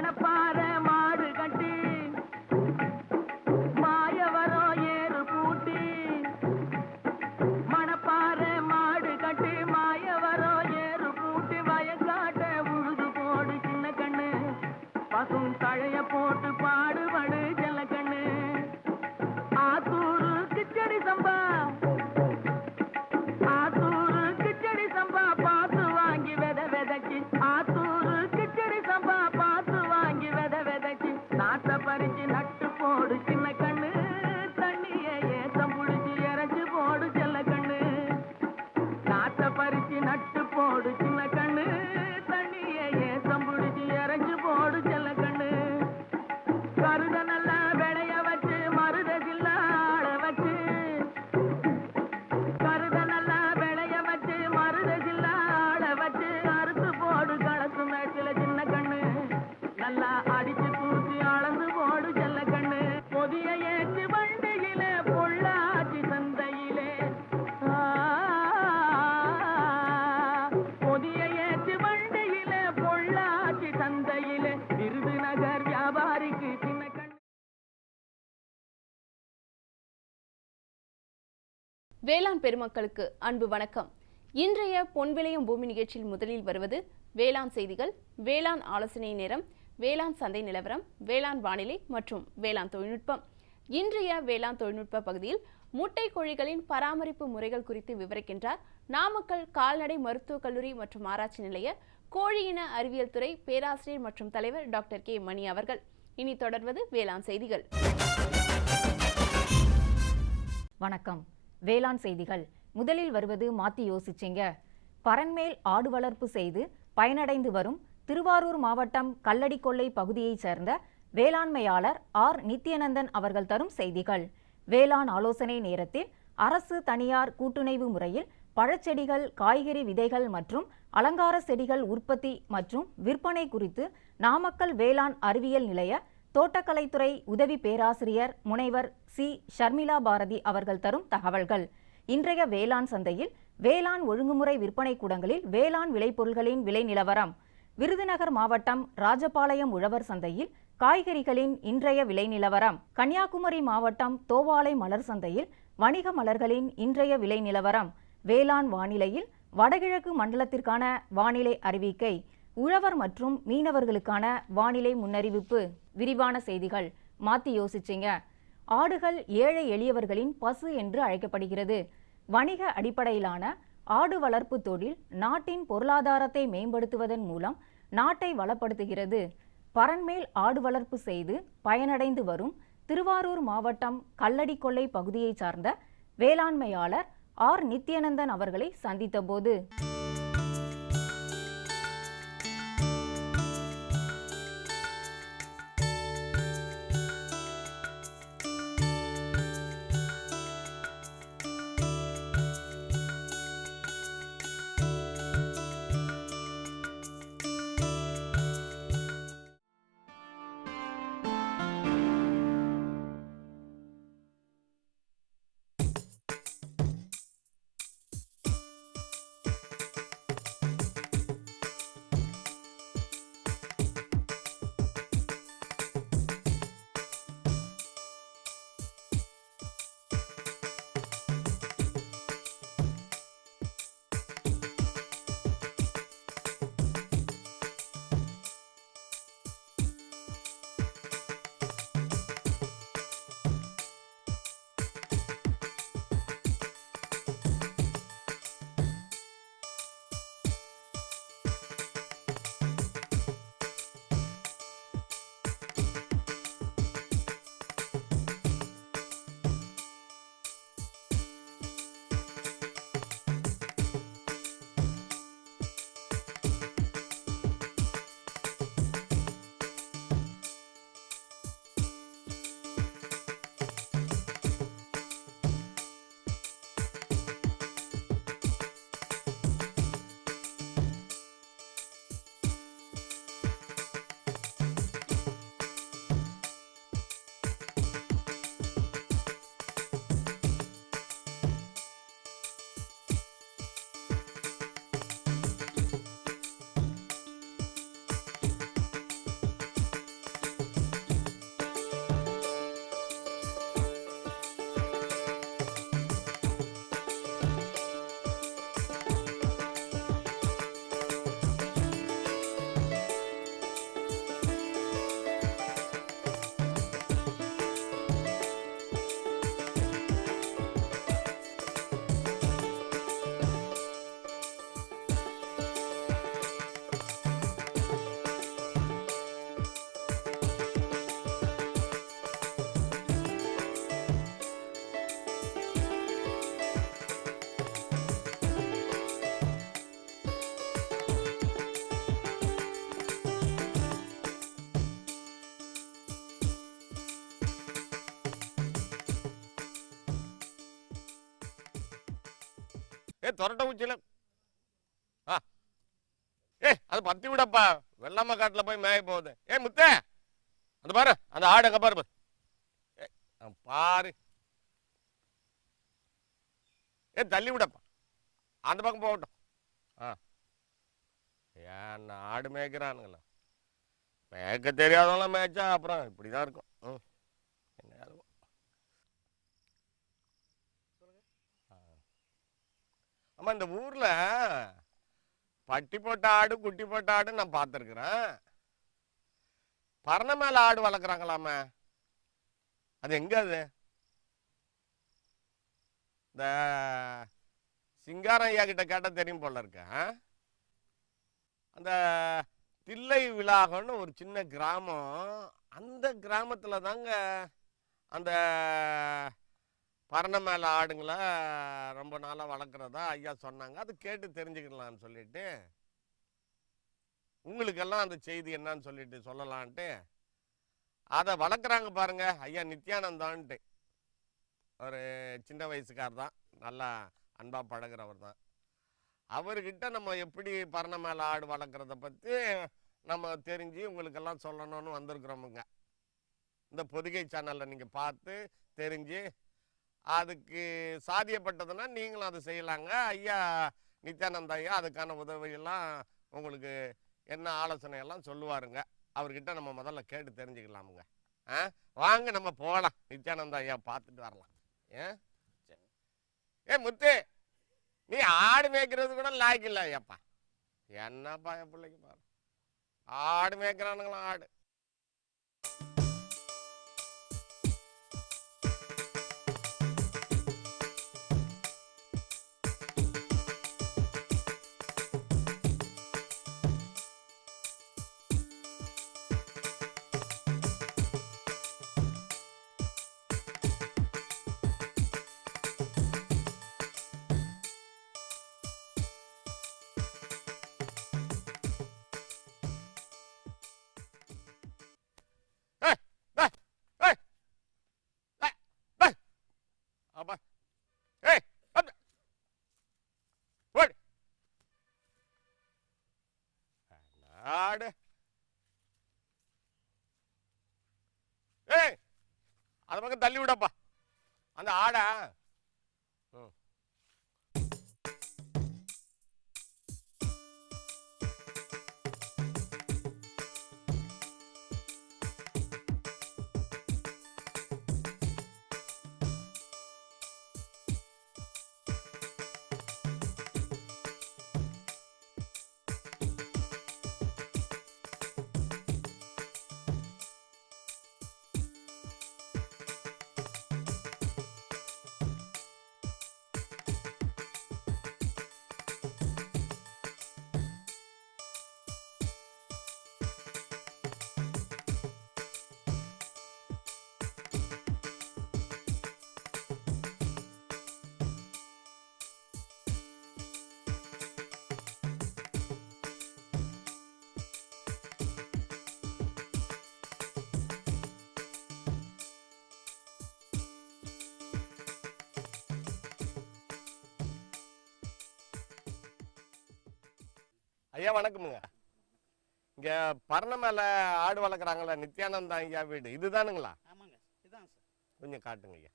மணப்பாற மாடு கட்டி மாயவரம் ஏறு பூட்டி மணப்பாற மாடு கட்டி மாயவரம் ஏறு பூட்டி வயக்காட்ட உழுது போடு சின்ன கண்ணு பசும் தழைய போட்டு பாடுபடு செல்ல கண்ணு ஆத்தூரு கிச்சடி சம்பா ஆத்தூரு கிச்சடி சம்பா பார்த்து வாங்கி வித விதைச்சு ஆத்தூரு கிச்சடி சம்பா பார்த்து வாங்கி வித விதைச்சு நாட்டை பறிச்சு நட்டு போடு சின்ன கண்ணு தண்ணிய ஏத்தம் புடிச்சு இறச்சு போடு செல்ல கண்ணு நாட்டை பறிச்சு நட்டு போடு சின்ன கண்ணு தண்ணிய ஏத்தம் புடிச்சு இறச்சு போடு செல்ல கண்ணு கருத நல்லா விளைய வச்சு மருத சில்லாட வச்சு கருத நல்லா விளைய வச்சு மருத சில்லாட வச்சு அறுத்து போடு களத்து மேட்டில சின்ன கண்ணு நல்லா அடிச்சு தூக்கி அளந்து போடு செல்ல கண்ணு பொதிய ஏற்று வண்டியில பொள்ளாச்சி சந்தையிலே பொதிய ஏற்று வண்டியில பொள்ளாச்சி சந்தையிலே விருதுநகர் வியாபாரிக்கு சின்ன கண்ணு. வேளாண் பெருமக்களுக்கு அன்பு வணக்கம். இன்றைய பொன் விளையும் பூமி நிகழ்ச்சியில் முதலில் வருவது வேளாண் செய்திகள், வேளாண் ஆலோசனை நேரம், வேளாண் சந்தை நிலவரம், வேளாண் வானிலை மற்றும் வேளாண் தொழில்நுட்பம். இன்றைய வேளாண் தொழில்நுட்ப பகுதியில் முட்டை கோழிகளின் பராமரிப்பு முறைகள் குறித்து விவரிக்கின்றார் நாமக்கல் கால்நடை மருத்துவக் கல்லூரி மற்றும் ஆராய்ச்சி நிலைய கோழியின அறிவியல் துறை பேராசிரியர் மற்றும் தலைவர் டாக்டர் கே மணி அவர்கள். இனி தொடர்வது வேளாண் செய்திகள். வணக்கம். வேளாண் செய்திகள். முதலில் வருவது மாத்தி யோசிச்சிங்க. பரன்மேல் ஆடு வளர்ப்பு செய்து பயனடைந்து வரும் திருவாரூர் மாவட்டம் கல்லடிக்கொல்லை பகுதியைச் சேர்ந்த வேளாண்மையாளர் ஆர் நித்யானந்தன் அவர்கள் தரும் செய்திகள். வேளாண் ஆலோசனை நேரத்தில் அரசு தனியார் கூட்டுணைவு முறையில் பழச்செடிகள், காய்கறி விதைகள் மற்றும் அலங்கார செடிகள் உற்பத்தி மற்றும் விற்பனை குறித்து நாமக்கல் வேளாண் அறிவியல் நிலைய தோட்டக்கலைத்துறை உதவி பேராசிரியர் முனைவர் சி ஷர்மிளா பாரதி அவர்கள் தரும் தகவல்கள். இன்றைய வேளாண் சந்தையில் வேளாண் ஒழுங்குமுறை விற்பனை கூடங்களில் வேளாண் விளைபொருள்களின் விலை நிலவரம். விருதுநகர் மாவட்டம் ராஜபாளையம் உழவர் சந்தையில் காய்கறிகளின் இன்றைய விலை நிலவரம். கன்னியாகுமரி மாவட்டம் தோவாளை மலர் சந்தையில் வணிக மலர்களின் இன்றைய விலை நிலவரம். வேளாண் வானிலையில் வடகிழக்கு மண்டலத்திற்கான வானிலை அறிவிக்கை, உழவர் மற்றும் மீனவர்களுக்கான வானிலை முன்னறிவிப்பு. விரிவான செய்திகள். மாத்தி யோசிச்சிங்க. ஆடுகள் ஏழை எளியவர்களின் பசு என்று அழைக்கப்படுகிறது. வணிக அடிப்படையிலான ஆடு வளர்ப்பு தொழில் நாட்டின் பொருளாதாரத்தை மேம்படுத்துவதன் மூலம் நாட்டை வளப்படுத்துகிறது. பரன்மேல் ஆடு வளர்ப்பு செய்து பயனடைந்து வரும் திருவாரூர் மாவட்டம் கல்லடிக்கொல்லை பகுதியைச் சார்ந்த வேளாண்மையாளர் ஆர் நித்யானந்தன் அவர்களை சந்தித்தபோது தொரட்ட உச்சில அது பத்தி விடப்பா. வெள்ளாம காட்டுல போய் மேய போகுது. முத்தே, அந்த பாரு, அந்த ஆடு அங்க பாரு பாரு. தள்ளி விடப்பா, அந்த பக்கம் போகட்டும். ஏன் ஆடு மேய்க்கிறானுங்களா? மேய்க்க தெரியாதவங்களாம் மேய்ச்சா அப்புறம் இப்படிதான் இருக்கும். என்ன இருக்கும். ஆமா, இந்த ஊர்ல பட்டி போட்ட ஆடு குட்டி போட்ட ஆடு நான் பார்த்துருக்குறேன். பரண மேல ஆடு வளர்க்குறாங்களாமே, அது எங்க? அது இந்த சிங்காரம் ஐயா கிட்ட கேட்டால் தெரியும் போல இருக்க. அந்த தில்லை விலாகம்னு ஒரு சின்ன கிராமம், அந்த கிராமத்தில் தாங்க அந்த பரண மேல ஆடுங்களை ரொம்ப நாளாக வளர்க்குறதா ஐயா சொன்னாங்க. அது கேட்டு தெரிஞ்சுக்கலான்னு சொல்லிட்டு உங்களுக்கெல்லாம் அந்த செய்தி என்னன்னு சொல்லிட்டு சொல்லலான்ட்டு அதை வளர்க்குறாங்க பாருங்க. ஐயா நித்யானந்தான்ட்டு ஒரு சின்ன வயசுக்கார் தான், நல்லா அன்பா பழகிறவர் தான். அவர்கிட்ட நம்ம எப்படி பரண மேல ஆடு வளர்க்குறத பற்றி நம்ம தெரிஞ்சு உங்களுக்கெல்லாம் சொல்லணும்னு வந்திருக்கிறோமுங்க. இந்த பொதிகை சேனலில் நீங்கள் பார்த்து தெரிஞ்சு அதுக்கு சாத்தியப்பட்டதுன்னா நீங்களும் அதை செய்யலாங்க. ஐயா நித்யானந்த ஐயா அதுக்கான உதவியெல்லாம் உங்களுக்கு என்ன ஆலோசனையெல்லாம் சொல்லுவாருங்க. அவர்கிட்ட நம்ம முதல்ல கேட்டு தெரிஞ்சுக்கலாமுங்க. வாங்க நம்ம போகலாம், நித்யானந்த ஐயா பார்த்துட்டு வரலாம். முத்து, நீ ஆடு மேய்க்கிறது கூட லாய்க்கு இல்லை ஐயாப்பா. என்னப்பா என் பிள்ளைக்கு பாரு, ஆடு மேய்க்கிறானுங்களாம். ஆடு ஆடு அது பக்கம் தள்ளி விடப்பா அந்த ஆடை. ஐயா வணக்கமுங்க. இங்க பரண மேல ஆடு வளர்க்குறாங்களா நித்யானந்தா ஐயா வீடு இதுதானுங்களா? ஆமாங்க, இதுதான் சார். கொஞ்சம் காட்டுங்க ஐயா.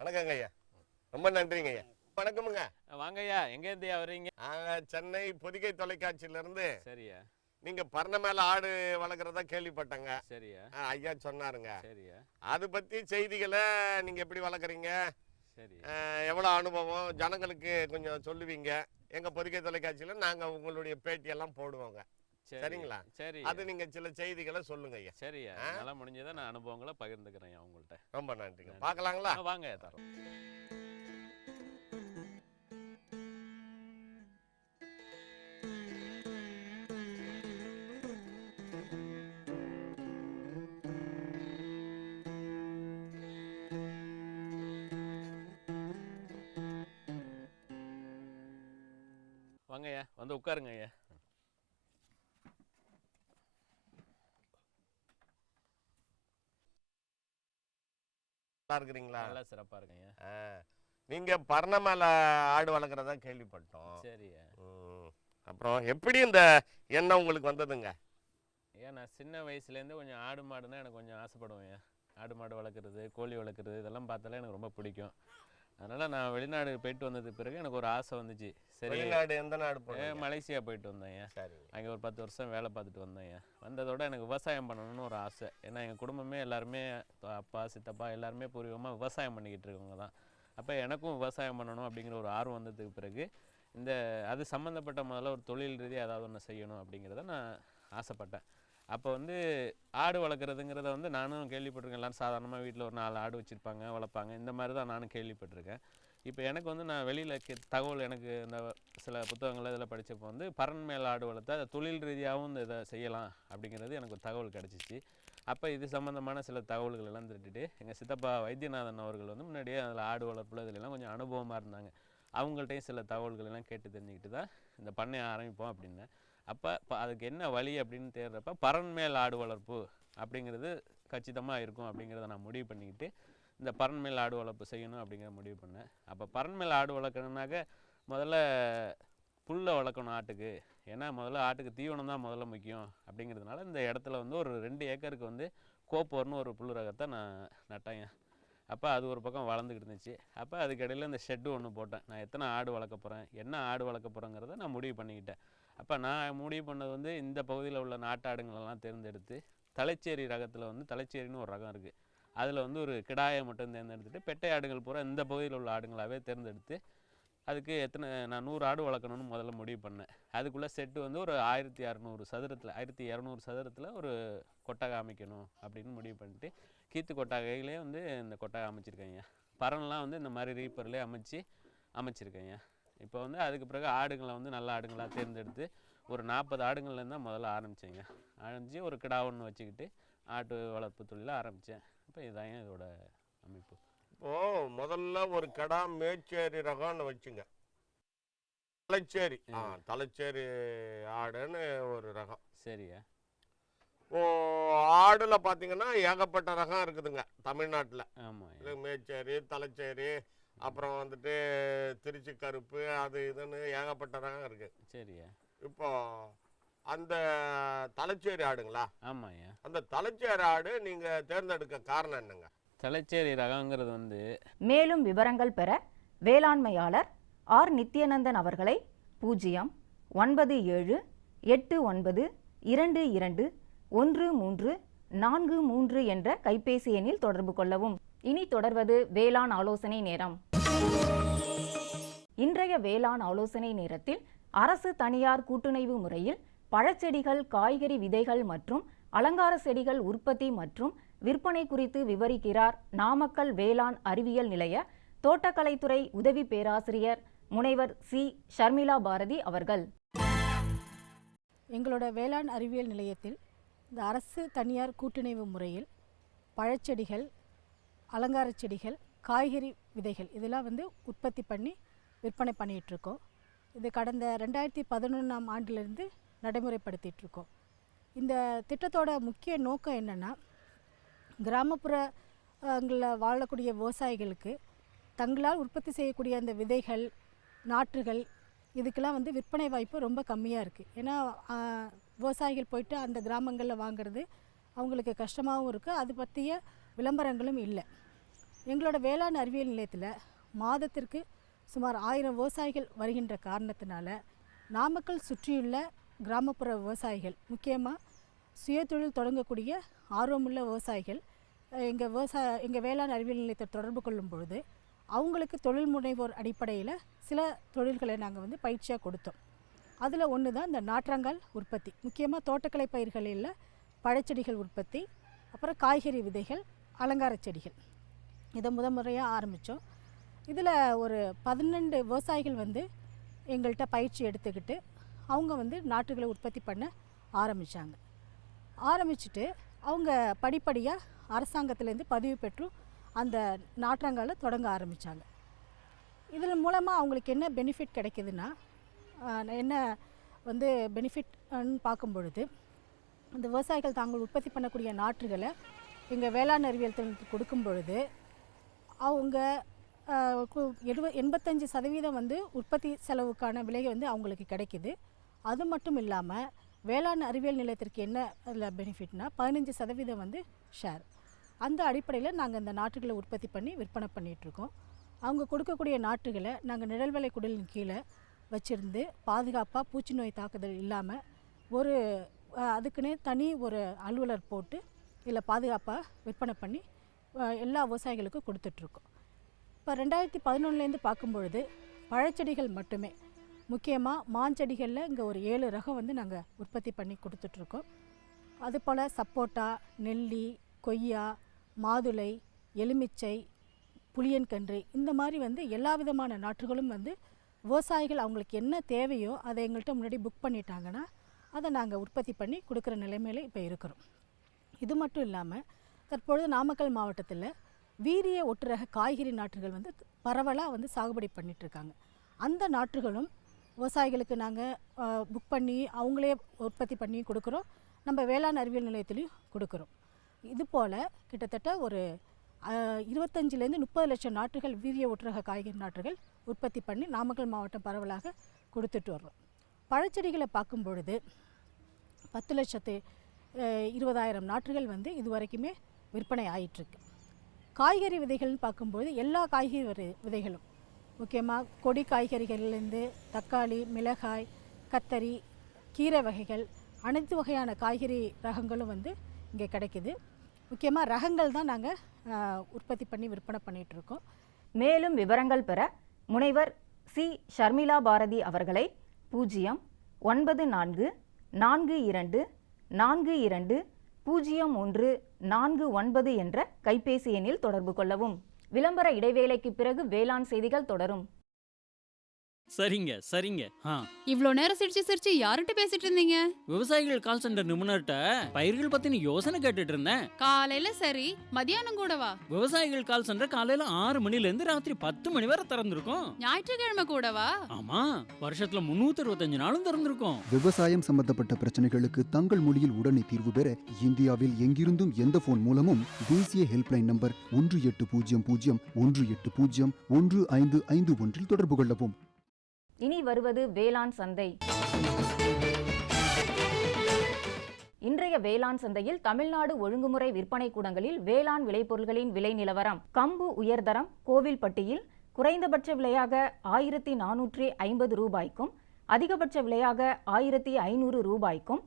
வணக்கங்க ஐயா, ரொம்ப நன்றிங்க ஐயா. வணக்கமுங்க. வாங்க ஐயா, எங்க இருந்து வர்றீங்க? சென்னை பொதிகை தொலைக்காட்சியில இருந்து. சரியா. நீங்க பரண மேல ஆடு வளர்க்குறதா கேள்விப்பட்டங்க. சரியா. ஐயா சொன்னாருங்க. சரியா. அது பத்தி செய்திகளை நீங்க எப்படி வளர்க்குறீங்க, சரி, எவ்வளவு அனுபவம் ஜனங்களுக்கு கொஞ்சம் சொல்லுவீங்க. எங்க பொதிகை தொலைக்காட்சியில நாங்க உங்களுடைய பேட்டியெல்லாம் போடுவோங்க. சரிங்களா? சரி, அது நீங்க சில செய்திகளை சொல்லுங்க ஐயா. சரியா. நல்லா முடிஞ்சதை நான் அனுபவங்களை பகிர்ந்துக்கிறேன் உங்கள்கிட்ட. ரொம்ப நன்றிங்க. பார்க்கலாங்களா? வாங்க தரோம். வாங்கய்யா, வந்து உட்காருங்க ஐயா. நல்லா இருக்கிறீங்களா? நல்லா சிறப்பாக இருக்குங்க. நீங்க பரண மேல ஆடு வளர்க்குறதா கேள்விப்பட்டோம். சரியா. அப்புறம் எப்படி இந்த எண்ணம் உங்களுக்கு வந்ததுங்க? ஐயா, நான் சின்ன வயசுலேருந்து கொஞ்சம் ஆடு மாடுனா எனக்கு கொஞ்சம் ஆசைப்படுவேன். ஆடு மாடு வளர்க்குறது, கோழி வளர்க்குறது இதெல்லாம் பார்த்தாலே எனக்கு ரொம்ப பிடிக்கும். அதனால் நான் வெளிநாடு போயிட்டு வந்ததுக்கு பிறகு எனக்கு ஒரு ஆசை வந்துச்சு. சரி, வெளிநாடு எந்த நாடு போனீங்க? மலேசியா போயிட்டு வந்தேன். சரி. அங்கே ஒரு 10 வருஷம் வேலை பார்த்துட்டு வந்தேன். வந்ததோட எனக்கு விவசாயம் பண்ணணும்னு ஒரு ஆசை. ஏன்னா எங்கள் குடும்பமே எல்லாருமே அப்பா சித்தப்பா எல்லாருமே பூர்வமாக விவசாயம் பண்ணிக்கிட்டு இருக்கவங்க தான். அப்போ எனக்கும் விவசாயம் பண்ணணும் அப்படிங்கிற ஒரு ஆர்வம் வந்ததுக்கு பிறகு அது சம்மந்தப்பட்ட முதல்ல ஒரு தொழில் ரீதியாக ஏதாவது ஒன்று செய்யணும் அப்படிங்கிறத நான் ஆசைப்பட்டேன். அப்போ ஆடு வளர்க்குறதுங்கிறத நானும் கேள்விப்பட்டிருக்கேன். எல்லோரும் சாதாரணமாக வீட்டில் ஒரு 4 ஆடு வச்சுருப்பாங்க, வளர்ப்பாங்க. இந்த மாதிரி தான் நானும் கேள்விப்பட்டிருக்கேன். இப்போ எனக்கு நான் வெளியில் தகவல் எனக்கு இந்த சில புத்தகங்கள் இதில் படித்தப்போ பறன் மேல் ஆடு வளர்த்தா அதை தொழில் ரீதியாகவும் இதை செய்யலாம் அப்படிங்கிறது எனக்கு ஒரு தகவல் கிடச்சிச்சு. அப்போ இது சம்மந்தமான சில தகவல்கள் எல்லாம் திரட்டிட்டு எங்கள் சித்தப்பா வைத்தியநாதன் அவர்கள் முன்னாடியே அதில் ஆடு வளர்ப்பில் இதிலெல்லாம் கொஞ்சம் அனுபவமாக இருந்தாங்க. அவங்கள்ட்டையும் சில தகவல்கள் எல்லாம் கேட்டு தெரிஞ்சுக்கிட்டு தான் இந்த பண்ணையை ஆரம்பிப்போம் அப்படின்னேன். அப்போ அதுக்கு என்ன வழி அப்படின்னு தேடுறப்ப பறன் மேல் ஆடு வளர்ப்பு அப்படிங்கிறது கச்சிதமாக இருக்கும் அப்படிங்கிறத நான் முடிவு பண்ணிக்கிட்டு இந்த பறன் மேல் ஆடு வளர்ப்பு செய்யணும் அப்படிங்கிற முடிவு பண்ணேன். அப்போ பறன் மேல் ஆடு வளர்க்கணுன்னாக்க முதல்ல புல்லை வளர்க்கணும் ஆட்டுக்கு. ஏன்னா முதல்ல ஆட்டுக்கு தீவனம் தான் முதல்ல முக்கியம் அப்படிங்கிறதுனால இந்த இடத்துல ஒரு 2 ஏக்கருக்கு கோப்போர்னு ஒரு புல் ரகத்தை நான் நட்டேன். அப்போ அது ஒரு பக்கம் வளர்ந்துக்கிட்டு இருந்துச்சு. அப்போ அதுக்கிடையில் இந்த ஷெட்டு ஒன்று போட்டேன். நான் எத்தனை ஆடு வளர்க்க போகிறேன், என்ன ஆடு வளர்க்க போகிறேங்கிறத நான் முடிவு பண்ணிக்கிட்டேன். அப்போ நான் முடிவு பண்ணது இந்த பகுதியில் உள்ள நாட்டாடுங்களெல்லாம் தேர்ந்தெடுத்து தலைச்சேரி ரகத்தில் தலைச்சேரின்னு ஒரு ரகம் இருக்குது. அதில் ஒரு கிடாயை மட்டும் தேர்ந்தெடுத்துட்டு பெட்டை ஆடுகள் பூரா இந்த பகுதியில் உள்ள ஆடுங்களாகவே தேர்ந்தெடுத்து அதுக்கு நான் 100 ஆடு வளர்க்கணும்னு முதல்ல முடிவு பண்ணேன். அதுக்குள்ளே செட்டு ஒரு 1600 சதுரத்தில் 1200 சதுரத்தில் ஒரு கொட்டகை அமைக்கணும் அப்படின்னு முடிவு பண்ணிட்டு கீத்து கொட்டகையிலே இந்த கொட்டகை அமைச்சிருக்கேங்க. பறன்லாம் இந்த மாதிரி ரீப்பர்லேயே அமைச்சிருக்கேங்க. இப்போ அதுக்கு பிறகு ஆடுங்களை நல்ல ஆடுங்களாக தேர்ந்தெடுத்து ஒரு 40 ஆடுங்கள்லேருந்து தான் முதல்ல ஆரம்பித்தேங்க. ஆரம்பித்து ஒரு கிடா ஒன்று வச்சுக்கிட்டு ஆட்டு வளர்ப்பு தொழிலை ஆரம்பித்தேன். இப்போ இதாங்க இதோட அமைப்பு. இப்போது முதல்ல ஒரு கிடா மேச்சேரி ரகம்னு வச்சுங்க. தலைச்சேரி தலைச்சேரி ஆடுன்னு ஒரு ரகம். சரியா. ஆடுல பார்த்தீங்கன்னா ஏகப்பட்ட ரகம் இருக்குதுங்க தமிழ்நாட்டில். ஆமாம். இது மேச்சேரி, தலைச்சேரி, அப்புறம் திருச்சி கருப்பு, அது இதுன்னு ஏகப்பட்ட ரகம் இருக்குது. சரியா. இப்போ அந்த தலைச்சேரி ஆடுங்களா? ஆமாய்யா. அந்த தலைச்சேரி ஆடு நீங்கள் தேர்ந்தெடுக்க காரணம் என்னங்க? தலைச்சேரி ரகங்கிறது மேலும் விவரங்கள் பெற வேளாண்மையாளர் ஆர் நித்யானந்தன் அவர்களை 09789221343 என்ற கைபேசி எண்ணில் தொடர்பு கொள்ளவும். இனி தொடர்வது வேளாண் ஆலோசனை நேரம். இன்றைய வேளாண் ஆலோசனை நேரத்தில் அரசு தனியார் கூட்டுணைவு முறையில் பழச்செடிகள், காய்கறி விதைகள் மற்றும் அலங்கார செடிகள் உற்பத்தி மற்றும் விற்பனை குறித்து விவரிக்கிறார் நாமக்கல் வேளாண் அறிவியல் நிலைய தோட்டக்கலைத்துறை உதவி பேராசிரியர் முனைவர் சி ஷர்மிளா பாரதி அவர்கள். எங்களோட வேளாண் அறிவியல் நிலையத்தில் இந்த அரசு தனியார் கூட்டுணைவு முறையில் பழச்செடிகள், அலங்கார செடிகள், காய்கறி விதைகள் இதெல்லாம் உற்பத்தி பண்ணி விற்பனை பண்ணிகிட்ருக்கோம். இது கடந்த 2011ஆம் ஆண்டிலிருந்து நடைமுறைப்படுத்திகிட்ருக்கோம். இந்த திட்டத்தோட முக்கிய நோக்கம் என்னென்னா, கிராமப்புறங்களில் வாழக்கூடிய விவசாயிகளுக்கு தங்களால் உற்பத்தி செய்யக்கூடிய அந்த விதைகள், நாற்றுகள் இதுக்கெல்லாம் விற்பனை வாய்ப்பு ரொம்ப கம்மியாக இருக்குது. ஏன்னா விவசாயிகள் போயிட்டு அந்த கிராமங்களில் வாங்கிறது அவங்களுக்கு கஷ்டமாகவும் இருக்குது. அது பற்றிய விளம்பரங்களும் இல்லை. எங்களோட வேளாண் அறிவியல் நிலையத்தில் மாதத்திற்கு சுமார் 1000 விவசாயிகள் வருகின்ற காரணத்தினால நாமக்கல் சுற்றியுள்ள கிராமப்புற விவசாயிகள், முக்கியமாக சுயதொழில் தொடங்கக்கூடிய ஆர்வமுள்ள விவசாயிகள் எங்கள் வேளாண் அறிவியல் நிலையத்தை தொடர்பு கொள்ளும் பொழுது அவங்களுக்கு தொழில் முனைவோர் அடிப்படையில் சில தொழில்களை நாங்கள் பயிற்சியாக கொடுத்தோம். அதில் ஒன்று தான் இந்த நாற்றங்கால் உற்பத்தி. முக்கியமாக தோட்டக்கலை பயிர்களில் பழச்செடிகள் உற்பத்தி, அப்புறம் காய்கறி விதைகள், அலங்கார செடிகள் இதை முறையாக ஆரம்பித்தோம். இதில் ஒரு 12 விவசாயிகள் எங்கள்கிட்ட பயிற்சி எடுத்துக்கிட்டு அவங்க நாற்றுகளை உற்பத்தி பண்ண ஆரம்பிச்சுட்டு அவங்க படிப்படியாக அரசாங்கத்திலேருந்து பதிவு பெற்று அந்த நாற்றங்காலை தொடங்க ஆரம்பித்தாங்க. இதில் மூலமாக அவங்களுக்கு என்ன பெனிஃபிட் கிடைக்கிதுன்னா, என்ன வந்து பெனிஃபிட்னு பார்க்கும் பொழுது, இந்த விவசாயிகள் தாங்கள் உற்பத்தி பண்ணக்கூடிய நாற்றுகளை எங்கள் வேளாண் அறிவியல் திட்டத்துக்கு கொடுக்கும் பொழுது அவங்க 85% வந்து உற்பத்தி செலவுக்கான விலை வந்து அவங்களுக்கு கிடைக்குது. அது மட்டும் இல்லாமல் வேளாண் அறிவியல் நிலையத்திற்கு என்ன அதில் பெனிஃபிட்னா 15% வந்து ஷேர். அந்த அடிப்படையில் நாங்கள் இந்த நாற்றுகளை உற்பத்தி பண்ணி விற்பனை பண்ணிகிட்ருக்கோம். அவங்க கொடுக்கக்கூடிய நாற்றுகளை நாங்கள் நிழல்வலை குடலின் கீழே வச்சுருந்து பாதுகாப்பாக பூச்சி நோய் தாக்குதல் இல்லாமல் ஒரு அதுக்குன்னே தனி ஒரு அலுவலர் போட்டு இதில் பாதுகாப்பாக விற்பனை பண்ணி எல்லா விவசாயிகளுக்கும் கொடுத்துட்ருக்கோம். இப்போ 2011 பார்க்கும்பொழுது பழச்செடிகள் மட்டுமே, முக்கியமாக மாஞ்செடிகளில் இங்கே ஒரு 7 ரகம் வந்து நாங்கள் உற்பத்தி பண்ணி கொடுத்துட்ருக்கோம். அதுபோல் சப்போட்டா, நெல்லி, கொய்யா, மாதுளை, எலுமிச்சை, புளியன்கன்று, இந்த மாதிரி வந்து எல்லா விதமான நாற்றுகளும் வந்து விவசாயிகள் அவங்களுக்கு என்ன தேவையோ அதை எங்கள்கிட்ட முன்னாடி புக் பண்ணிட்டாங்கன்னா அதை நாங்கள் உற்பத்தி பண்ணி கொடுக்குற நிலைமையில் இப்போ இருக்கிறோம். இது மட்டும் இல்லாமல் தற்பொழுது நாமக்கல் மாவட்டத்தில் வீரிய ஒட்டுரக காய்கறி நாற்றுகள் வந்து பரவலாக வந்து சாகுபடி பண்ணிகிட்ருக்காங்க. அந்த நாற்றுகளும் விவசாயிகளுக்கு நாங்கள் புக் பண்ணி அவங்களே உற்பத்தி பண்ணி கொடுக்குறோம். நம்ம வேளாண் அறிவியல் நிலையத்துலேயும் கொடுக்குறோம். இது போல் கிட்டத்தட்ட ஒரு 25 to 30 லட்சம் நாற்றுகள் வீரிய ஒட்டுரக காய்கறி நாற்றுகள் உற்பத்தி பண்ணி நாமக்கல் மாவட்டம் பரவலாக கொடுத்துட்டு வர்றோம். பழச்செடிகளை பார்க்கும் பொழுது 10,20,000 நாற்றுகள் வந்து இது வரைக்குமே விற்பனை ஆயிட்டுருக்கு. காய்கறி விதைகள்னு பார்க்கும்போது எல்லா காய்கறி விதைகளும், முக்கியமாக கொடி காய்கறிகள்லேருந்து தக்காளி, மிளகாய், கத்தரி, கீரை வகைகள், அனைத்து வகையான காய்கறி ரகங்களும் வந்து இங்கே கிடைக்குது. முக்கியமாக ரகங்கள் தான் நாங்கள் உற்பத்தி பண்ணி விற்பனை பண்ணிகிட்ருக்கோம். மேலும் விவரங்கள் பெற முனைவர் சி. ஷர்மிளா பாரதி அவர்களை 09442420149 என்ற கைபேசி எண்ணில் தொடர்பு கொள்ளவும். விளம்பர இடைவேளைக்கு பிறகு வேளாண் செய்திகள் தொடரும். சரிங்க சரிங்க. இவ்ளோ நேரம் சிரிச்சு சிரிச்சு யார்கிட்ட பேசிட்டு இருந்தீங்க? விவசாயிகள் கால் சென்டர் நிபுணர்கிட்ட பயிர்கள் பத்தின யோசனை கேட்டுட்டு இருந்தேன். காலையில சரி, மதியானம் கூடவா? விவசாயிகள் கால் சென்டர் காலையில 6 மணில இருந்து ராத்திரி 10 மணி வரை திறந்திருக்கும். ஞாயிற்றுக்கிழமை கூடவா? ஆமா, வருஷத்துல 365 நாளும் திறந்திருக்கும். விவசாயம் சம்பந்தப்பட்ட பிரச்சனைகளுக்கு தங்கள் மொழியில் உடனே தீர்வு பெற இந்தியாவில் எங்கிருந்தும் எந்த போன் மூலமும் தேசிய ஹெல்ப்லைன் நம்பர் 1800-180-1551 தொடர்பு கொள்ளவும். இனி வருவது வேளாண் சந்தை. இன்றைய வேளாண் சந்தையில் தமிழ்நாடு ஒழுங்குமுறை விற்பனை கூடங்களில் வேளாண் விளைபொருள்களின் விலை நிலவரம். கம்பு உயர்தரம் கோவில்பட்டியில் குறைந்தபட்ச விலையாக 1450 ரூபாய்க்கும் அதிகபட்ச விலையாக 1500 ரூபாய்க்கும்,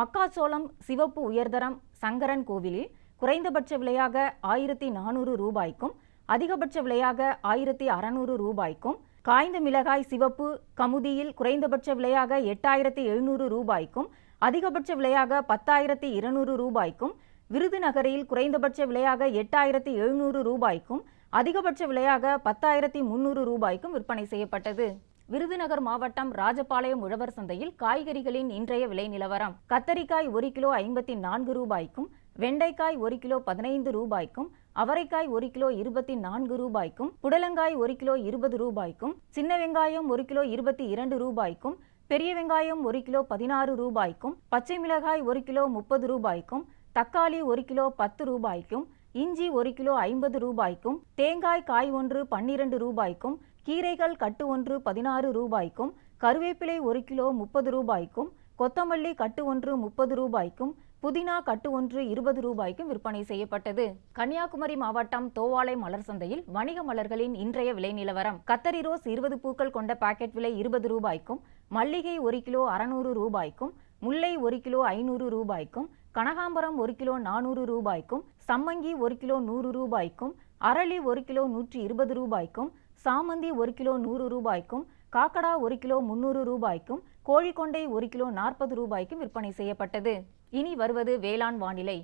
மக்காச்சோளம் சிவப்பு உயர்தரம் சங்கரன் கோவிலில் குறைந்தபட்ச விலையாக 1400 ரூபாய்க்கும் அதிகபட்ச விலையாக 1600 ரூபாய்க்கும், காய்ந்த மிளகாய் சிவப்பு கமுதியில் குறைந்தபட்ச விலையாக 8700 ரூபாய்க்கும் அதிகபட்ச விலையாக 10,200 ரூபாய்க்கும், விருதுநகரில் குறைந்தபட்ச விலையாக 8700 ரூபாய்க்கும் அதிகபட்ச விலையாக 10,300 ரூபாய்க்கும் விற்பனை செய்யப்பட்டது. விருதுநகர் மாவட்டம் ராஜபாளையம் உழவர் சந்தையில் காய்கறிகளின் இன்றைய விலை நிலவரம். கத்தரிக்காய் 1 கிலோ 54 ரூபாய்க்கும், வெண்டைக்காய் 1 கிலோ 15 ரூபாய்க்கும், அவரைக்காய் 1 கிலோ 24 ரூபாய்க்கும், புடலங்காய் 1 கிலோ 20 ரூபாய்க்கும், சின்ன வெங்காயம் 1 கிலோ 22 ரூபாய்க்கும், பெரிய வெங்காயம் 1 கிலோ 16 ரூபாய்க்கும், பச்சை மிளகாய் 1 கிலோ 30 ரூபாய்க்கும், தக்காளி 1 கிலோ 10 ரூபாய்க்கும், இஞ்சி 1 கிலோ 50 ரூபாய்க்கும், தேங்காய் காய் ஒன்று 12 ரூபாய்க்கும், கீரைகள் கட்டு ஒன்று 16 ரூபாய்க்கும், கருவேப்பிலை 1 கிலோ 30 ரூபாய்க்கும், கொத்தமல்லி கட்டு ஒன்று 30 ரூபாய்க்கும், புதினா கட்டு ஒன்று 20 ரூபாய்க்கும் விற்பனை செய்யப்பட்டது. கன்னியாகுமரி மாவட்டம் தோவாளை மலர் சந்தையில் வணிக மலர்களின் இன்றைய விலை நிலவரம். கத்தரி ரோஸ் 20 பூக்கள் கொண்ட பாக்கெட் விலை 20 ரூபாய்க்கும், மல்லிகை 1 கிலோ 600 ரூபாய்க்கும், முல்லை 1 கிலோ 500 ரூபாய்க்கும், கனகாம்பரம் 1 கிலோ 400 ரூபாய்க்கும், சம்மங்கி 1 கிலோ 100 ரூபாய்க்கும், அரளி 1 கிலோ 120 ரூபாய்க்கும், சாமந்தி 1 கிலோ 100 ரூபாய்க்கும், காக்கடா 1 கிலோ 300 ரூபாய்க்கும், கோழிக்கொண்டை 1 கிலோ 40 ரூபாய்க்கும் விற்பனை செய்யப்பட்டது. இனி வருவது வேளாண் வானிலை.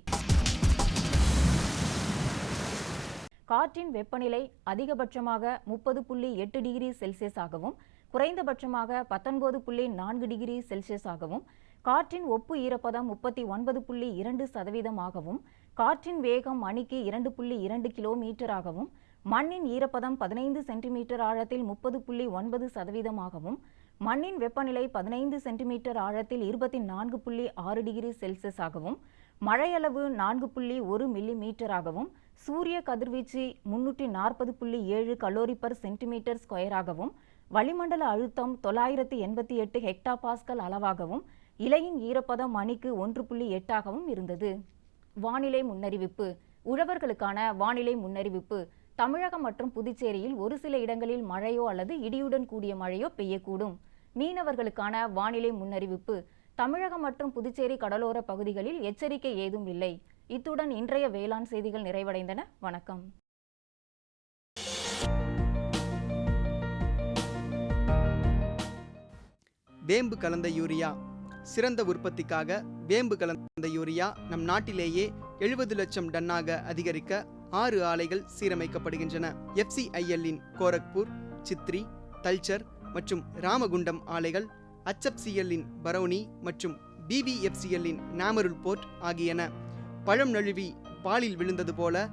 காற்றின் வெப்பநிலை அதிகபட்சமாக 30.8 டிகிரி செல்சியஸாகவும் குறைந்தபட்சமாக 19.4 டிகிரி செல்சியஸாகவும், காற்றின் ஒப்பு ஈரப்பதம் 39.2%ஆகவும், காற்றின் வேகம் மணிக்கு 2.2 கிலோமீட்டராகவும், மண்ணின் ஈரப்பதம் 15 சென்டிமீட்டர் ஆழத்தில் 30.9%ஆகவும், மண்ணின் வெப்பநிலை 15 சென்டிமீட்டர் ஆழத்தில் 24.6 டிகிரி செல்சியஸாகவும், மழையளவு 4.1 மில்லி மீட்டராகவும், சூரிய கதிர்வீச்சு 340.7 கலோரி பர் சென்டிமீட்டர் ஸ்கொயராகவும், வளிமண்டல அழுத்தம் 988 ஹெக்டா பாஸ்கல் அளவாகவும், இலையின் ஈரப்பதம் மணிக்கு 1.8ஆகவும் இருந்தது. வானிலை முன்னறிவிப்பு. உழவர்களுக்கான வானிலை முன்னறிவிப்பு. தமிழகம் மற்றும் புதுச்சேரியில் ஒரு சில இடங்களில் மழையோ அல்லது இடியுடன் கூடிய மழையோ பெய்யக்கூடும். மீனவர்களுக்கான வானிலை முன்னறிவிப்பு. தமிழகம் மற்றும் புதுச்சேரி கடலோர பகுதிகளில் எச்சரிக்கை ஏதும் இல்லை. இத்துடன் இன்றைய வேளாண் செய்திகள் நிறைவடைந்தன. வணக்கம். வேம்பு கலந்த யூரியா. சிறந்த உற்பத்திக்காக வேம்பு கலந்த யூரியா நம் நாட்டிலேயே 70 லட்சம் டன்னாக அதிகரிக்க 6 ஆலைகள் சீரமைக்கப்படுகின்றன. FCIL-இன் கோரக்பூர், சித்ரி, தல்சர் மற்றும் ராமகுண்டம் ஆலைகள், HFCL-இன் பரௌனி மற்றும் BVFCL-இன் நாமருல் போர்ட் ஆகியன. பழம் நழுவி பாலில் விழுந்தது போல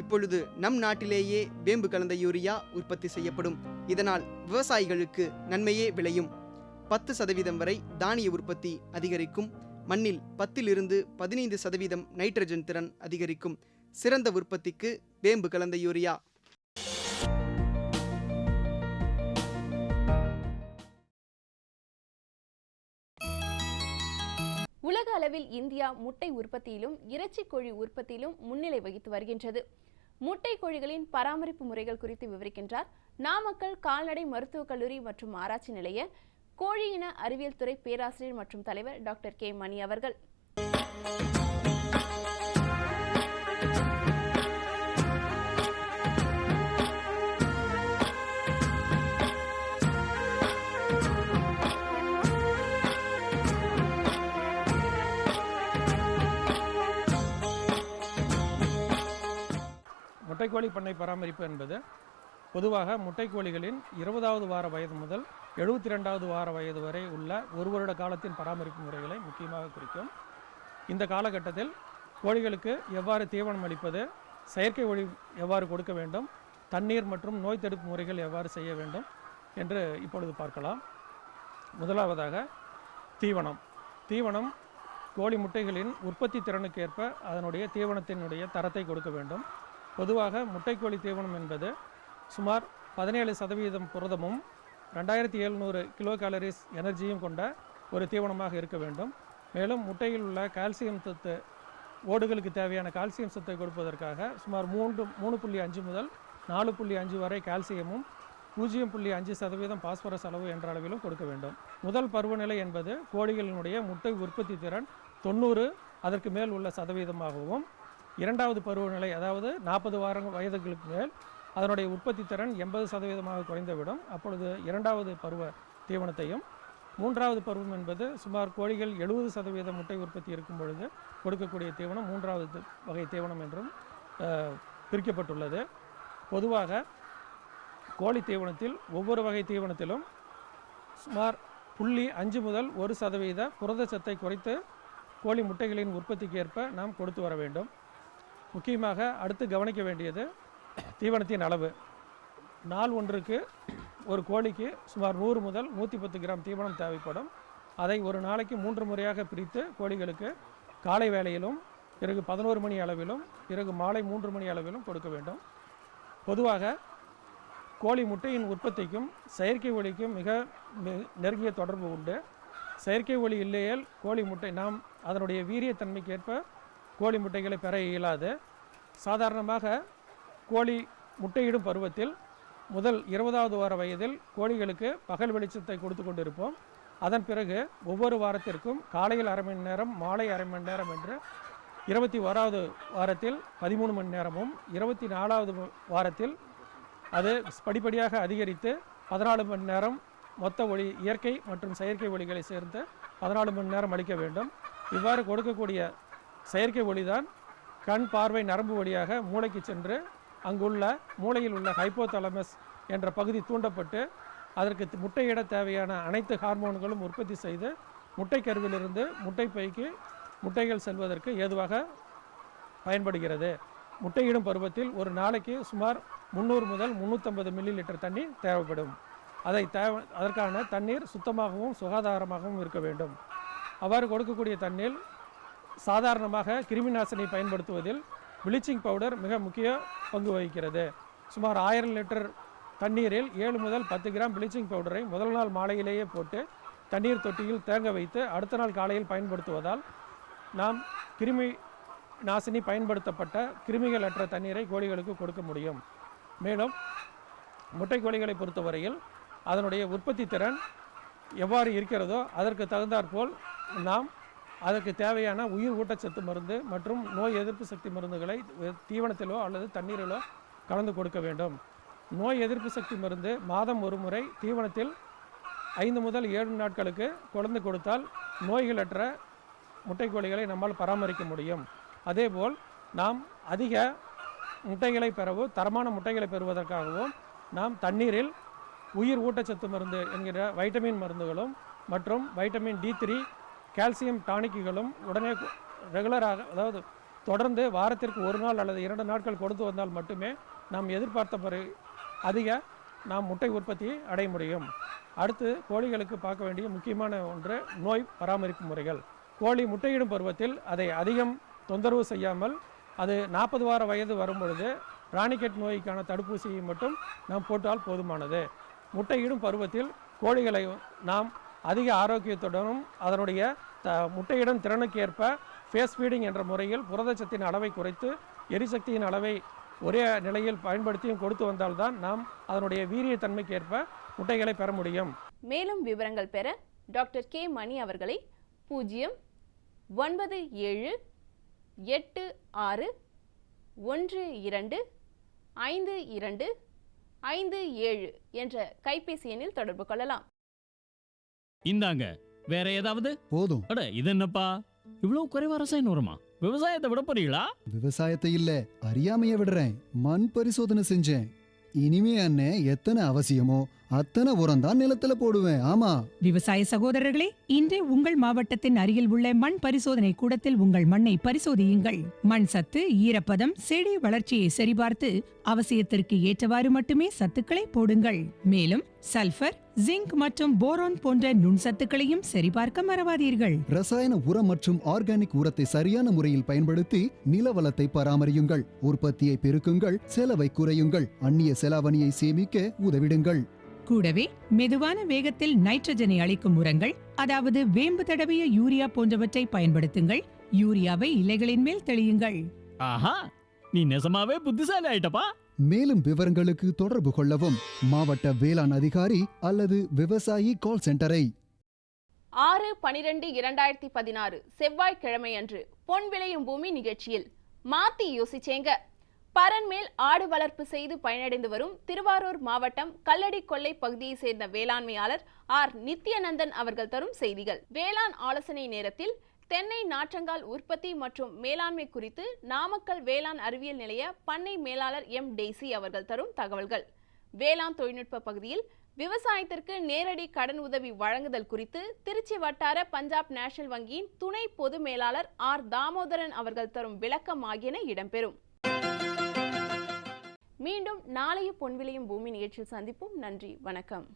இப்பொழுது நம் நாட்டிலேயே வேம்பு கலந்த யூரியா உற்பத்தி செய்யப்படும். இதனால் விவசாயிகளுக்கு நன்மையே விளையும். 10% வரை தானிய உற்பத்தி அதிகரிக்கும். மண்ணில் 10 to 15% நைட்ரஜன் திறன் அதிகரிக்கும். சிறந்த உற்பத்திக்கு வேம்பு கலந்த யூரியா. உலக அளவில் இந்தியா முட்டை உற்பத்தியிலும் இறைச்சி கோழி உற்பத்தியிலும் முன்னிலை வகித்து வருகின்றது. முட்டை கோழிகளின் பராமரிப்பு முறைகள் குறித்து விவரிக்கின்றார் நாமக்கல் கால்நடை மருத்துவக் கல்லூரி மற்றும் ஆராய்ச்சி நிலைய கோழியின அறிவியல் துறை பேராசிரியர் மற்றும் தலைவர் டாக்டர் கே மணி அவர்கள். முட்டைக்கோழி பண்ணை பராமரிப்பு என்பது பொதுவாக முட்டைக்கோழிகளின் 20வது வார வயது முதல் 72வது வார வயது வரை உள்ள ஒரு வருட காலத்தின் பராமரிப்பு முறைகளை முக்கியமாக குறிக்கும். இந்த காலகட்டத்தில் கோழிகளுக்கு எவ்வாறு தீவனம் அளிப்பது, செயற்கை ஒளி எவ்வாறு கொடுக்க வேண்டும், தண்ணீர் மற்றும் நோய் தடுப்பு முறைகள் எவ்வாறு செய்ய வேண்டும் என்று இப்பொழுது பார்க்கலாம். முதலாவதாக தீவனம் கோழி முட்டைகளின் உற்பத்தி திறனுக்கு ஏற்ப அதனுடைய தீவனத்தினுடைய தரத்தை கொடுக்க வேண்டும். பொதுவாக முட்டைக்கோழி தீவனம் என்பது சுமார் 17% புரதமும் 2700 கிலோ கேலரிஸ் எனர்ஜியும் கொண்ட ஒரு தீவனமாக இருக்க வேண்டும். மேலும் முட்டையில் உள்ள கால்சியம் சத்து, ஓடுகளுக்கு தேவையான கால்சியம் சத்தை கொடுப்பதற்காக சுமார் 3.5 முதல் 4.5 வரை கால்சியமும் 0.5% பாஸ்பரஸ் அளவு என்ற அளவிலும் கொடுக்க வேண்டும். முதல் பருவநிலை என்பது கோழிகளினுடைய முட்டை உற்பத்தி திறன் 90 அதற்கு மேல் உள்ள சதவீதமாகவும், இரண்டாவது பருவநிலை அதாவது 40 வயதுகளுக்கு மேல் அதனுடைய உற்பத்தி திறன் 80% குறைந்துவிடும். அப்பொழுது இரண்டாவது பருவ தீவனத்தையும், மூன்றாவது பருவம் என்பது சுமார் கோழிகள் 70% முட்டை உற்பத்தி இருக்கும் பொழுது கொடுக்கக்கூடிய தீவனம் மூன்றாவது வகை தீவனம் என்றும் பிரிக்கப்பட்டுள்ளது. பொதுவாக கோழி தீவனத்தில் ஒவ்வொரு வகை தீவனத்திலும் சுமார் 0.5 முதல் 1% புரதச்சத்தை குறைத்து கோழி முட்டைகளின் உற்பத்திக்கு ஏற்ப நாம் கொடுத்து வர வேண்டும். முக்கியமாக அடுத்து கவனிக்க வேண்டியது தீவனத்தின் அளவு. நாள் ஒன்றுக்கு ஒரு கோழிக்கு சுமார் 100 முதல் 110 கிராம் தீவனம் தேவைப்படும். அதை ஒரு நாளைக்கு 3 முறையாக பிரித்து கோழிகளுக்கு காலை வேளையிலும், பிறகு 11 மணி அளவிலும், பிறகு மாலை 3 மணி அளவிலும் கொடுக்க வேண்டும். பொதுவாக கோழி முட்டையின் உற்பத்திக்கும் செயற்கை ஒளிக்கும் மிக நெருங்கிய தொடர்பு உண்டு. செயற்கை ஒளி இல்லையேல் கோழி முட்டை நாம் அதனுடைய வீரியத்தன்மைக்கு ஏற்ப கோழி முட்டைகளை பெற இயலாது. சாதாரணமாக கோழி முட்டையிடும் பருவத்தில் முதல் 20வது வார வயதில் கோழிகளுக்கு பகல் வெளிச்சத்தை கொடுத்து கொண்டிருப்போம். அதன் பிறகு ஒவ்வொரு வாரத்திற்கும் காலையில் அரை மணி நேரம், மாலை அரை மணி நேரம் என்று 21வது வாரத்தில் 13 மணி நேரமும், 24வது வாரத்தில் அது படிப்படியாக அதிகரித்து 14 மணி நேரம் மொத்த ஒளி, இயற்கை மற்றும் செயற்கை ஒளிகளை சேர்ந்து 14 மணி நேரம் அளிக்க வேண்டும். இவ்வாறு கொடுக்கக்கூடிய செயற்கை ஒளிதான் கண் பார்வை நரம்பு வழியாக மூளைக்கு சென்று அங்குள்ள மூளையில் உள்ள ஹைப்போதலமஸ் என்ற பகுதி தூண்டப்பட்டு அதற்கு முட்டையிட தேவையான அனைத்து ஹார்மோன்களும் உற்பத்தி செய்து முட்டை கருவிலிருந்து முட்டை பைக்கு முட்டைகள் செல்வதற்கு ஏதுவாக பயன்படுகிறது. முட்டையிடும் பருவத்தில் ஒரு நாளைக்கு சுமார் 300 முதல் 350 மில்லி லிட்டர் தண்ணி தேவைப்படும். அதற்கான தண்ணீர் சுத்தமாகவும் சுகாதாரமாகவும் இருக்க வேண்டும். அவ்வாறு கொடுக்கக்கூடிய தண்ணீர் சாதாரணமாக கிருமி நாசினி பயன்படுத்துவதில் ப்ளீச்சிங் பவுடர் மிக முக்கிய பங்கு வகிக்கிறது. சுமார் 1000 லிட்டர் தண்ணீரில் 7 முதல் 10 கிராம் ப்ளீச்சிங் பவுடரை முதல் நாள் மாலையிலேயே போட்டு தண்ணீர் தொட்டியில் தேங்க வைத்து அடுத்த நாள் காலையில் பயன்படுத்துவதால் நாம் கிருமி நாசினி பயன்படுத்தப்பட்ட கிருமிகள் அற்ற தண்ணீரை கோழிகளுக்கு கொடுக்க முடியும். மேலும் முட்டை கோழிகளை பொறுத்தவரையில் அதனுடைய உற்பத்தி திறன் எவ்வாறு இருக்கிறதோ அதற்கு தகுந்தாற்போல் நாம் அதற்கு தேவையான உயிர் ஊட்டச்சத்து மருந்து மற்றும் நோய் எதிர்ப்பு சக்தி மருந்துகளை தீவனத்திலோ அல்லது தண்ணீரிலோ கலந்து கொடுக்க வேண்டும். நோய் எதிர்ப்பு சக்தி மருந்து மாதம் ஒரு முறை தீவனத்தில் 5 முதல் 7 நாட்களுக்கு கலந்து கொடுத்தால் நோய்களற்ற முட்டை கோழிகளை நம்மால் பராமரிக்க முடியும். அதேபோல் நாம் அதிக முட்டைகளை பெறவும் தரமான முட்டைகளை பெறுவதற்காகவும் நாம் தண்ணீரில் உயிர் ஊட்டச்சத்து மருந்து என்கிற வைட்டமின் மருந்துகளும் மற்றும் வைட்டமின் D3 கால்சியம் டானிக்குகளும் உடனே ரெகுலராக, அதாவது தொடர்ந்து வாரத்திற்கு 1 நாள் அல்லது 2 நாட்கள் கொடுத்து வந்தால் மட்டுமே நாம் எதிர்பார்த்த அதிக நாம் முட்டை உற்பத்தியை அடைய முடியும். அடுத்து கோழிகளுக்கு பார்க்க வேண்டிய முக்கியமான ஒன்று நோய் பராமரிப்பு முறைகள். கோழி முட்டையிடும் பருவத்தில் அதை அதிகம் தொந்தரவு செய்யாமல் அது 40 வார வயது வரும் பொழுது ராணிக்கெட் நோய்க்கான தடுப்பூசியை மட்டும் நாம் போட்டால் போதுமானது. முட்டையிடும் பருவத்தில் கோழிகளை நாம் அதிக ஆரோக்கியத்துடனும் அதனுடைய முட்டையிடும் திறனுக்கு ஏற்ப ஃபேஸ் ஃபீடிங் என்ற முறையில் புரதச்சத்தின் அளவை குறைத்து எரிசக்தியின் அளவை ஒரே நிலையில் பயன்படுத்தியும் கொடுத்து வந்தால்தான் நாம் அதனுடைய வீரியத்தன்மைக்கு ஏற்ப முட்டைகளை பெற முடியும். மேலும் விவரங்கள் பெற டாக்டர் கே மணி அவர்களை 09786125257 என்ற கைபேசி எண்ணில் தொடர்பு கொள்ளலாம். இந்தாங்க, வேற ஏதாவது? போதும். அட இது என்னப்பா இவ்வளவு குறைவா ரசாயன உரமா? விவசாயத்தை விட போறீங்களா? விவசாயத்தை இல்ல, அறியாமைய விடுறேன். மண் பரிசோதனை செஞ்சேன். இனிமே அண்ணே எத்தனை அவசியமோ அத்தனை உரம் தான் நிலத்துல போடுவேன். ஆமா விவசாய சகோதரர்களே, இன்றே உங்கள் மாவட்டத்தின் அருகில் உள்ள மண் பரிசோதனை கூடத்தில் உங்கள் மண்ணை பரிசோதியுங்கள். மண் சத்து, ஈரப்பதம், செடி வளர்ச்சியை சரிபார்த்து அவசியத்திற்கு ஏற்றவாறு மட்டுமே சத்துக்களை போடுங்கள். மேலும் சல்பர், ஜிங்க் மற்றும் போரான் போன்ற நுண்சத்துக்களையும் சரிபார்க்க மறவாதீர்கள். ரசாயன உரம் மற்றும் ஆர்கானிக் உரத்தை சரியான முறையில் பயன்படுத்தி நில வளத்தை பராமரியுங்கள். உற்பத்தியை பெருக்குங்கள், செலவை குறையுங்கள், அந்நிய செலாவணியை சேமிக்க உதவிடுங்கள். கூடவே மெதுவான வேகத்தில் நைட்ரஜனை அளிக்கும் உரங்கள், அதாவது வேம்பு தடவிய யூரியா போன்றவற்றை பயன்படுத்துங்கள். யூரியாவை இலைகளின் மேல் தெளியுங்கள். ஆஹா, நீ நெசமாவே புத்திசாலி ஆயிட்டப்பா. மேலும் விவரங்களுக்கு தொடர்பு கொள்ளவும் மாவட்ட வேளாண் அதிகாரி அல்லது விவசாயி கால் சென்டரை. 6/12/2016 செவ்வாய்க்கிழமை அன்று பொன் விளையும் பூமி நிகழ்ச்சியில் மாத்தி யோசிச்சேங்க. பரன்மேல் ஆடு வளர்ப்பு செய்து பயனடைந்து வரும் திருவாரூர் மாவட்டம் கல்லடி கொல்லை பகுதியை சேர்ந்த வேளாண்மையாளர் ஆர் நித்யானந்தன் அவர்கள் தரும் செய்திகள். வேளாண் ஆலோசனை நேரத்தில் தென்னை நாற்றங்கால் உற்பத்தி மற்றும் மேலாண்மை குறித்து நாமக்கல் வேளாண் அறிவியல் நிலைய பண்ணை மேலாளர் எம் டெய்சி அவர்கள் தரும் தகவல்கள். வேளாண் தொழில்நுட்ப பகுதியில் விவசாயத்திற்கு நேரடி கடன் உதவி வழங்குதல் குறித்து திருச்சி வட்டார பஞ்சாப் நேஷனல் வங்கியின் துணை பொது மேலாளர் ஆர் தாமோதரன் அவர்கள் தரும் விளக்கம் ஆகியன இடம்பெறும். மீண்டும் நாளைய பொன் விளையும் பூமி நிகழ்ச்சியில் சந்திப்போம். நன்றி, வணக்கம்.